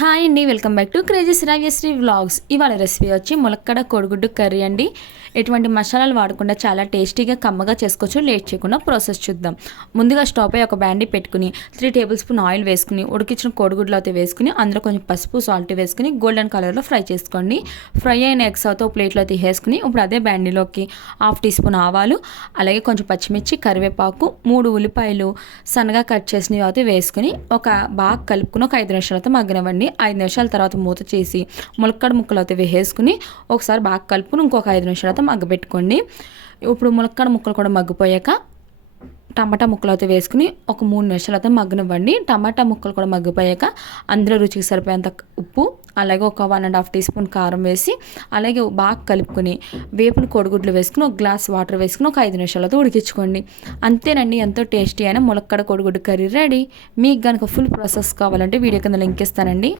Hi అండి welcome back to crazy Sravyasri vlogs ఇవాళ recipe వచ్చి ములక్కడ కోడిగుడ్డు కర్రీ అండి. ఎటువంటి మసాలాలు వాడకుండా చాలా టేస్టీగా కమ్మగా చేసుకోవచ్చు. లేట్ చేయకుండా ప్రాసెస్ చూద్దాం. ముందుగా స్టవ్ పై ఒక బ్యాండీ పెట్టుకుని త్రీ టేబుల్ స్పూన్ ఆయిల్ వేసుకుని ఉడికించిన కోడిగుడ్లు అయితే వేసుకుని అందులో కొంచెం పసుపు సాల్ట్ వేసుకుని గోల్డెన్ కలర్లో ఫ్రై చేసుకోండి. ఫ్రై అయిన ఎగ్స్ అయితే ప్లేట్లో అయితే వేసుకుని ఇప్పుడు అదే బ్యాండీలోకి హాఫ్ టీ స్పూన్ ఆవాలు అలాగే కొంచెం పచ్చిమిర్చి కరివేపాకు మూడు ఉల్లిపాయలు సన్నగా కట్ చేసినవి అయితే వేసుకుని ఒక బాగా కలుపుకుని ఒక ఐదు నిమిషాలతో మగ్గనివ్వండి. ఐదు నిమిషాల తర్వాత మూత చేసి ములక్కడ ముక్కలు అయితే వేసేసుకుని ఒకసారి బాగా కలుపుకుని ఇంకొక ఐదు నిమిషాల తర్వాత మగ్గబెట్టుకోండి. ఇప్పుడు ములక్కడ ముక్కలు కూడా మగ్గిపోయాక టమాటా ముక్కలు అయితే వేసుకుని ఒక మూడు నిమిషాలు అయితే మగ్గనివ్వండి. టమాటా ముక్కలు కూడా మగ్గిపోయాక అందులో రుచికి సరిపోయేంత ఉప్పు అలాగే ఒక one and half teaspoon కారం వేసి అలాగే బాగా కలుపుకొని వేపుని కోడిగుడ్లు వేసుకుని ఒక గ్లాస్ వాటర్ వేసుకుని ఒక ఐదు నిమిషాలతో ఉడికించుకోండి. అంతేనండి ఎంతో టేస్టీ అయిన ములక్కడ కోడిగుడ్డు కర్రీ రెడీ. మీకు కనుక ఫుల్ ప్రాసెస్ కావాలంటే వీడియో కింద లింక్ ఇస్తానండి.